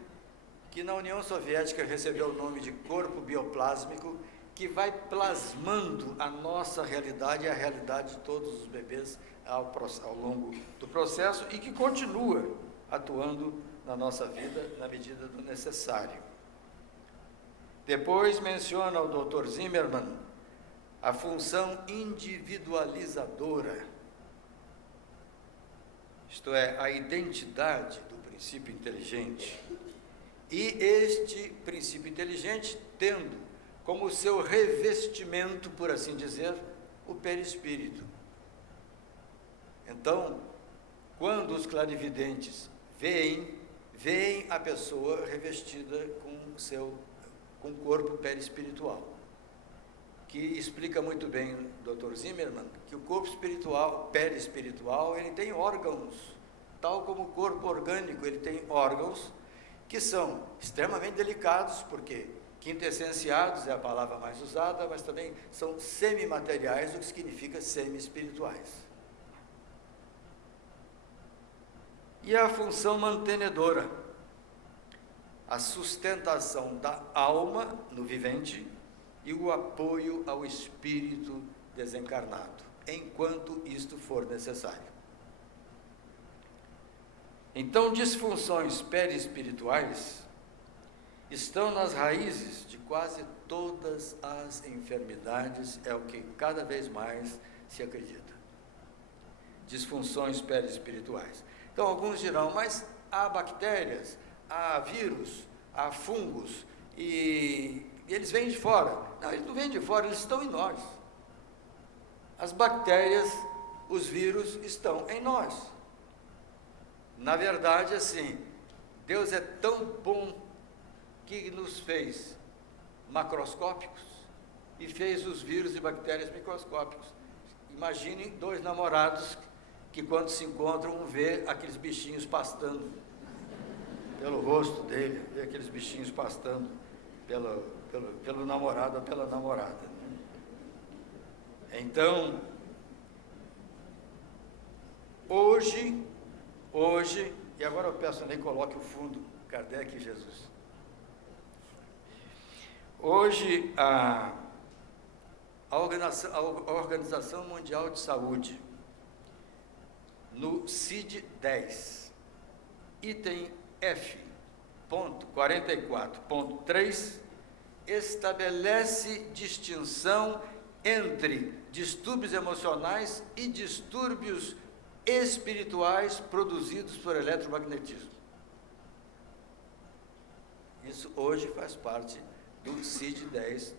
que na União Soviética recebeu o nome de corpo bioplásmico, que vai plasmando a nossa realidade e a realidade de todos os bebês ao longo do processo e que continua atuando na nossa vida na medida do necessário. Depois menciona o Dr. Zimmermann a função individualizadora, isto é, a identidade do princípio inteligente. E este princípio inteligente tendo como seu revestimento, por assim dizer, o perispírito. Então, quando os clarividentes veem a pessoa revestida com o corpo perispiritual, que explica muito bem o Dr. Zimmermann, que o corpo perispiritual, ele tem órgãos tal como o corpo orgânico, ele tem órgãos que são extremamente delicados, porque quintessenciados é a palavra mais usada, mas também são semimateriais, o que significa semi-espirituais. E a função mantenedora, a sustentação da alma no vivente e o apoio ao espírito desencarnado, enquanto isto for necessário. Então, disfunções perispirituais estão nas raízes de quase todas as enfermidades, é o que cada vez mais se acredita. Disfunções perispirituais. Então, alguns dirão, mas há bactérias, há vírus, há fungos, e eles vêm de fora. Não, eles não vêm de fora, eles estão em nós. As bactérias, os vírus estão em nós. Na verdade, assim, Deus é tão bom que nos fez macroscópicos e fez os vírus e bactérias microscópicos. Imagine dois namorados que quando se encontram, vê aqueles bichinhos pastando pelo rosto dele, vê aqueles bichinhos pastando pelo namorado ou pela namorada. Então, hoje, e agora eu peço nem coloque o fundo, Kardec e Jesus. Hoje, a Organização Mundial de Saúde, no CID-10, item F.44.3, estabelece distinção entre distúrbios emocionais e distúrbios espirituais produzidos por eletromagnetismo. Isso hoje faz parte do CID-10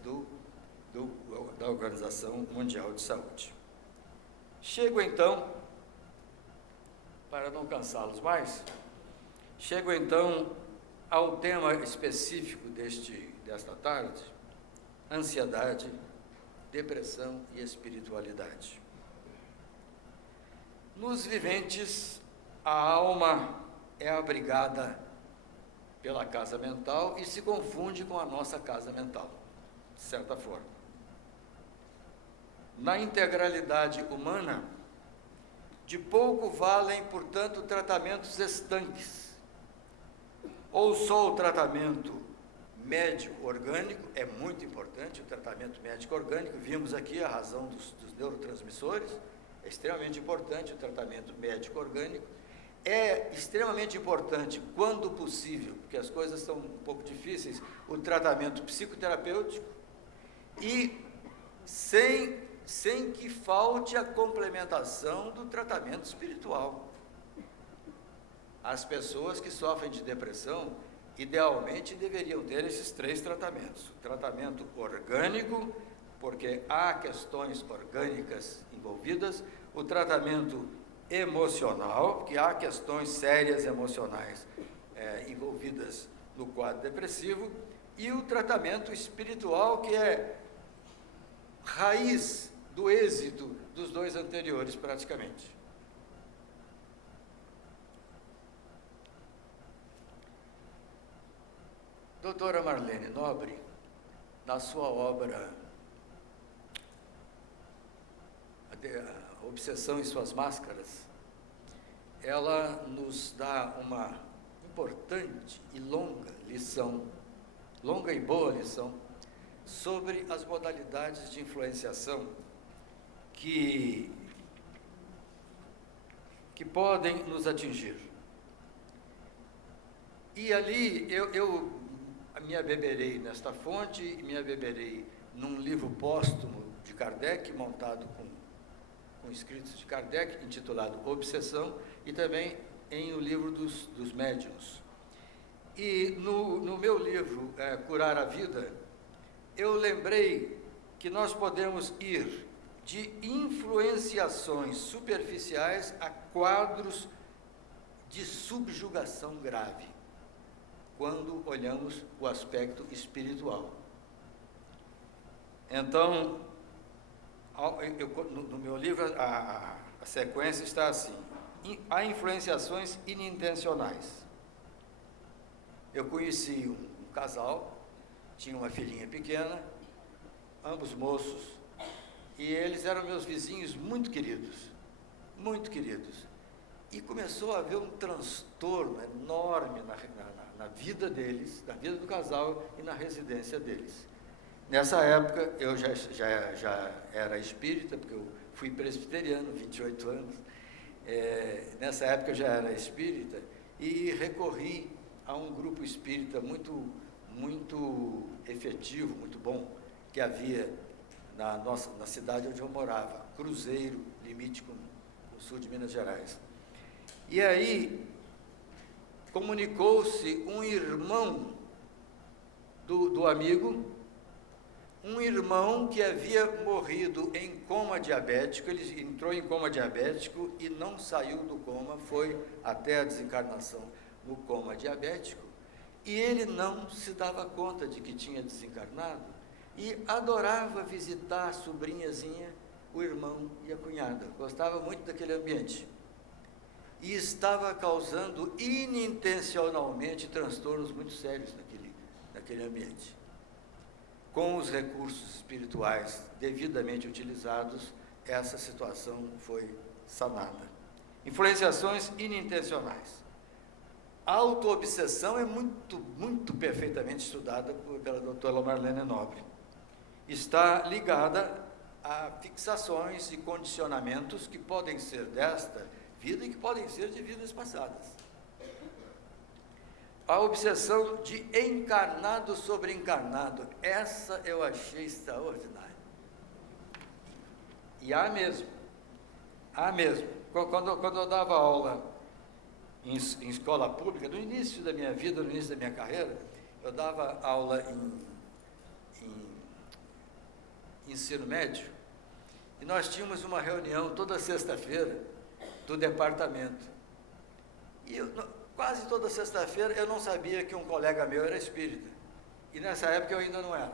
da Organização Mundial de Saúde. Chego então, para não cansá-los mais, ao tema específico desta tarde: ansiedade, depressão e espiritualidade. Nos viventes, a alma é abrigada pela casa mental e se confunde com a nossa casa mental, de certa forma. Na integralidade humana, de pouco valem, portanto, tratamentos estanques, ou só o tratamento médico orgânico. É muito importante o tratamento médico orgânico, vimos aqui a razão dos neurotransmissores. É extremamente importante o tratamento médico orgânico. É extremamente importante, quando possível, porque as coisas são um pouco difíceis, o tratamento psicoterapêutico, e sem que falte a complementação do tratamento espiritual. As pessoas que sofrem de depressão, idealmente, deveriam ter esses 3 tratamentos. O tratamento orgânico, porque há questões orgânicas envolvidas, o tratamento emocional, porque há questões sérias emocionais envolvidas no quadro depressivo, e o tratamento espiritual, que é raiz do êxito dos 2 anteriores, praticamente. Doutora Marlene Nobre, na sua obra A Obsessão e Suas Máscaras, ela nos dá uma importante e longa e boa lição, sobre as modalidades de influenciação que podem nos atingir. E ali eu me abeberei nesta fonte, me abeberei num livro póstumo de Kardec, montado com escritos de Kardec, intitulado Obsessão, e também em o livro dos médiuns. E no meu livro, Curar a Vida, eu lembrei que nós podemos ir de influenciações superficiais a quadros de subjugação grave, quando olhamos o aspecto espiritual. Então, no meu livro, a sequência está assim: há influenciações inintencionais. Eu conheci um casal, tinha uma filhinha pequena, ambos moços, e eles eram meus vizinhos muito queridos, muito queridos. E começou a haver um transtorno enorme na vida deles, na vida do casal e na residência deles. Nessa época, eu já era espírita, porque eu fui presbiteriano, 28 anos. Nessa época, eu já era espírita e recorri a um grupo espírita muito efetivo, muito bom, que havia na cidade onde eu morava, Cruzeiro, limite com o sul de Minas Gerais. E aí, comunicou-se um irmão do amigo, um irmão que havia morrido em coma diabético. Ele entrou em coma diabético e não saiu do coma, foi até a desencarnação no coma diabético, e ele não se dava conta de que tinha desencarnado e adorava visitar a sobrinhazinha, o irmão e a cunhada, gostava muito daquele ambiente. E estava causando inintencionalmente transtornos muito sérios naquele ambiente. Com os recursos espirituais devidamente utilizados, essa situação foi sanada. Influenciações inintencionais. A autoobsessão é muito perfeitamente estudada pela doutora Marlene Nobre. Está ligada a fixações e condicionamentos que podem ser desta vida e que podem ser de vidas passadas. A obsessão de encarnado sobre encarnado, essa eu achei extraordinária. E há mesmo. Quando eu dava aula em escola pública, no início da minha vida, no início da minha carreira, eu dava aula em ensino médio, e nós tínhamos uma reunião toda sexta-feira do departamento. E quase toda sexta-feira eu não sabia que um colega meu era espírita. E nessa época eu ainda não era.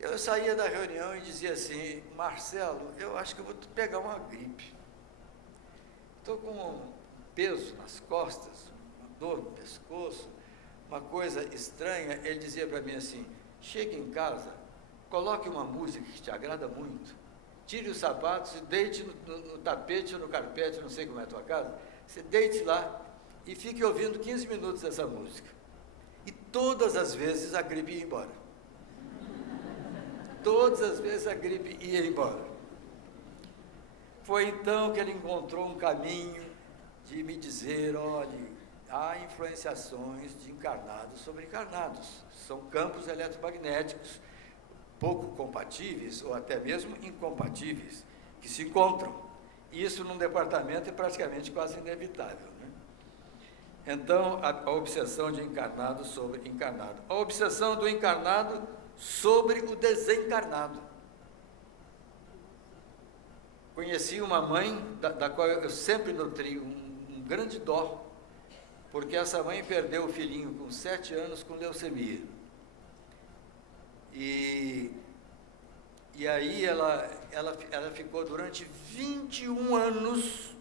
Eu saía da reunião e dizia assim: Marcelo, eu acho que eu vou pegar uma gripe. Estou com um peso nas costas, uma dor no pescoço, uma coisa estranha. Ele dizia para mim assim: chegue em casa, coloque uma música que te agrada muito, tire os sapatos e deite no tapete ou no carpete, não sei como é a tua casa, você deite lá e fique ouvindo 15 minutos dessa música. E todas as vezes a gripe ia embora. Todas as vezes a gripe ia embora. Foi então que ele encontrou um caminho de me dizer: olhe, há influenciações de encarnados sobre encarnados. São campos eletromagnéticos pouco compatíveis ou até mesmo incompatíveis que se encontram. E isso num departamento é praticamente quase inevitável, né? Então, a obsessão de encarnado sobre encarnado. A obsessão do encarnado sobre o desencarnado. Conheci uma mãe da qual eu sempre nutri um grande dó, porque essa mãe perdeu o filhinho com 7 anos com leucemia. E aí ela ficou durante 21 anos,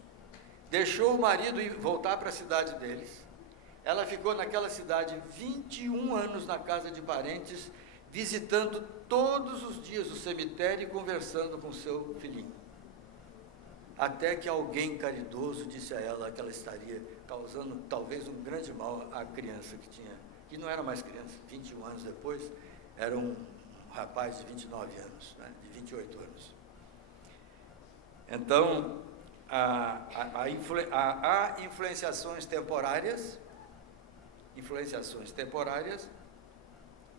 deixou o marido ir voltar para a cidade deles. Ela ficou naquela cidade 21 anos na casa de parentes, visitando todos os dias o cemitério e conversando com seu filhinho. Até que alguém caridoso disse a ela que ela estaria causando talvez um grande mal à criança que não era mais criança, 21 anos depois, era um rapaz de 29 anos, né, de 28 anos. Então, há influenciações temporárias,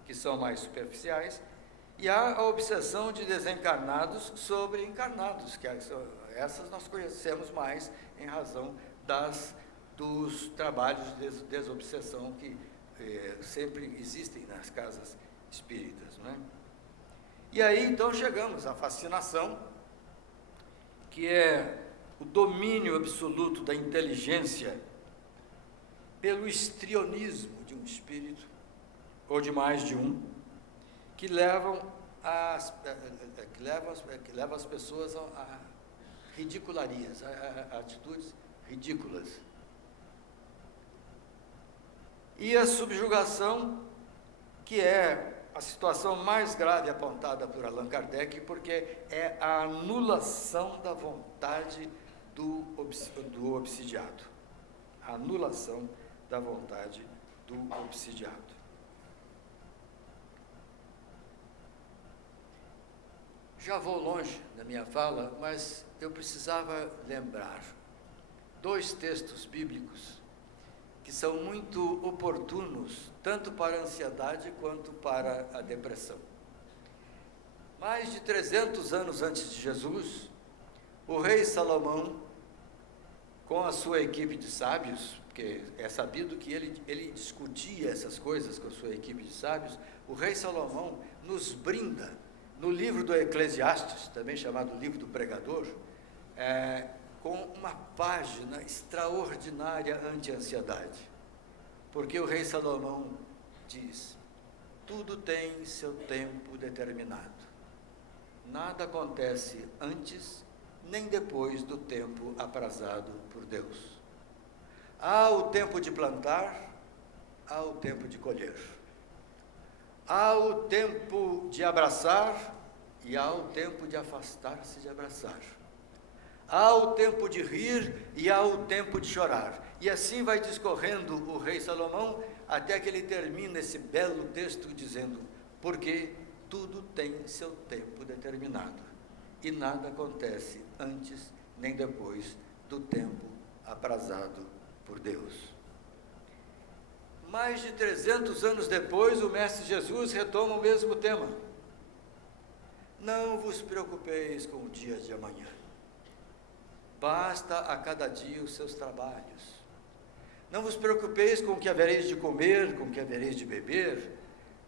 que são mais superficiais, e há a obsessão de desencarnados sobre encarnados, que essas nós conhecemos mais em razão dos trabalhos de desobsessão que sempre existem nas casas espíritas, não é? E aí então chegamos à fascinação, que é o domínio absoluto da inteligência pelo histrionismo de um espírito, ou de mais de um, que leva as pessoas a ridicularias, a atitudes ridículas. E a subjugação, que é a situação mais grave apontada por Allan Kardec, porque é a anulação da vontade do obsidiado. A anulação da vontade do obsidiado. Já vou longe na minha fala, mas eu precisava lembrar 2 textos bíblicos que são muito oportunos, tanto para a ansiedade quanto para a depressão. Mais de 300 anos antes de Jesus, o rei Salomão, com a sua equipe de sábios, porque é sabido que ele discutia essas coisas com a sua equipe de sábios, o rei Salomão nos brinda, no livro do Eclesiastes, também chamado livro do pregador, com uma página extraordinária anti-ansiedade. Porque o rei Salomão diz: tudo tem seu tempo determinado. Nada acontece antes nem depois do tempo aprazado por Deus. Há o tempo de plantar, há o tempo de colher. Há o tempo de abraçar e há o tempo de afastar-se de abraçar. Há o tempo de rir e há o tempo de chorar. E assim vai discorrendo o rei Salomão, até que ele termina esse belo texto dizendo: porque tudo tem seu tempo determinado, e nada acontece antes nem depois do tempo aprazado por Deus. Mais de 300 anos depois, o Mestre Jesus retoma o mesmo tema. Não vos preocupeis com o dia de amanhã. Basta a cada dia os seus trabalhos. Não vos preocupeis com o que havereis de comer, com o que havereis de beber.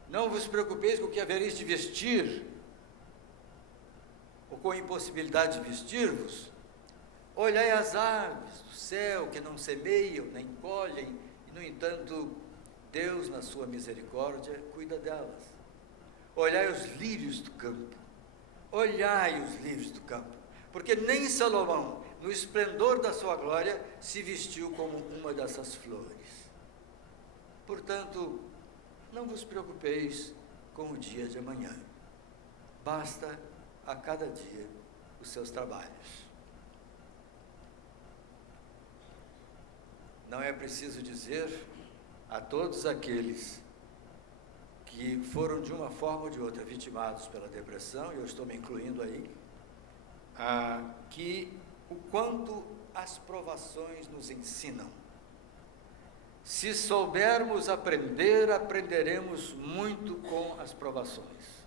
Não vos preocupeis com o que havereis de vestir, ou com a impossibilidade de vestir-vos. Olhai as aves do céu, que não semeiam, nem colhem, e, no entanto, Deus, na sua misericórdia, cuida delas. Olhai os lírios do campo. Olhai os lírios do campo. Porque nem Salomão, no esplendor da sua glória, se vestiu como uma dessas flores. Portanto, não vos preocupeis com o dia de amanhã. Basta a cada dia os seus trabalhos. Não é preciso dizer a todos aqueles que foram de uma forma ou de outra vitimados pela depressão, e eu estou me incluindo aí, que o quanto as provações nos ensinam. Se soubermos aprender, aprenderemos muito com as provações.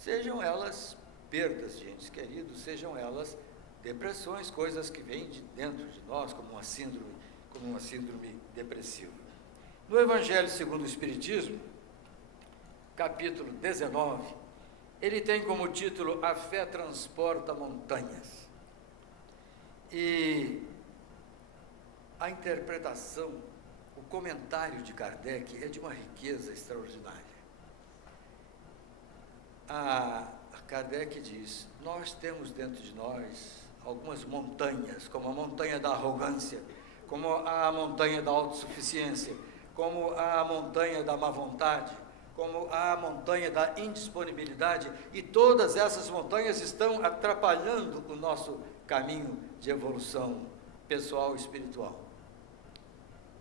Sejam elas perdas de entes queridos, sejam elas depressões, coisas que vêm de dentro de nós, como uma síndrome depressiva. No Evangelho segundo o Espiritismo, capítulo 19, ele tem como título A Fé Transporta Montanhas. E a interpretação, o comentário de Kardec é de uma riqueza extraordinária. Kardec diz: nós temos dentro de nós algumas montanhas, como a montanha da arrogância, como a montanha da autossuficiência, como a montanha da má vontade, como a montanha da indisponibilidade, e todas essas montanhas estão atrapalhando o nosso caminho de evolução pessoal e espiritual.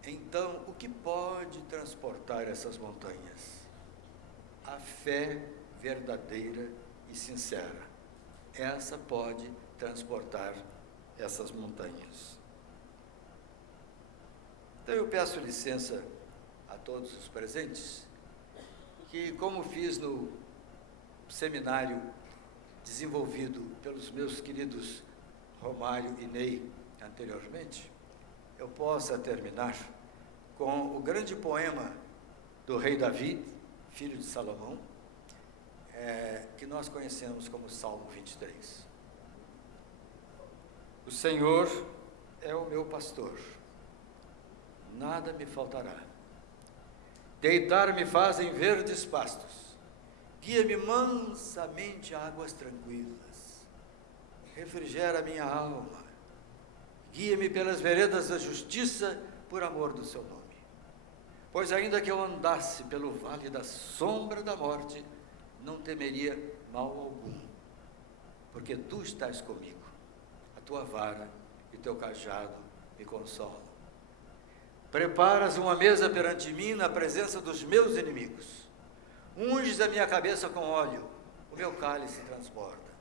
Então, o que pode transportar essas montanhas? A fé verdadeira e sincera. Essa pode transportar essas montanhas. Então, eu peço licença a todos os presentes, que, como fiz no seminário desenvolvido pelos meus queridos Romário e Ney anteriormente, eu possa terminar com o grande poema do rei Davi, filho de Salomão, que nós conhecemos como Salmo 23. O Senhor é o meu pastor, nada me faltará. Deitar-me faz em verdes pastos, guia-me mansamente a águas tranquilas, refrigera minha alma, Guia-me pelas veredas da justiça, por amor do seu nome. Pois ainda que eu andasse pelo vale da sombra da morte, não temeria mal algum, porque tu estás comigo. A tua vara e teu cajado me consolam. Preparas uma mesa perante mim na presença dos meus inimigos. Unges a minha cabeça com óleo, o meu cálice transborda.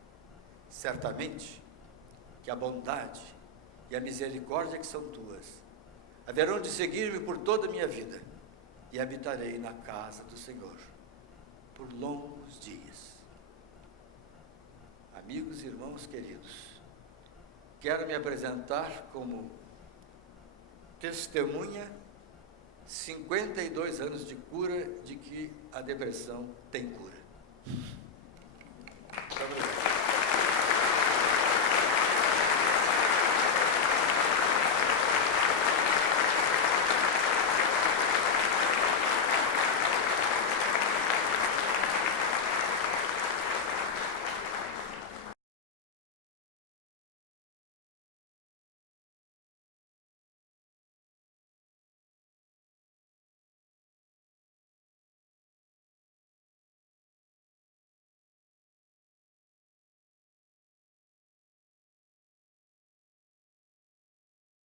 Certamente que a bondade e a misericórdia que são tuas haverão de seguir-me por toda a minha vida, e habitarei na casa do Senhor por longos dias. Amigos e irmãos queridos, quero me apresentar como testemunha 52 anos de cura, de que a depressão tem cura. Muito obrigado.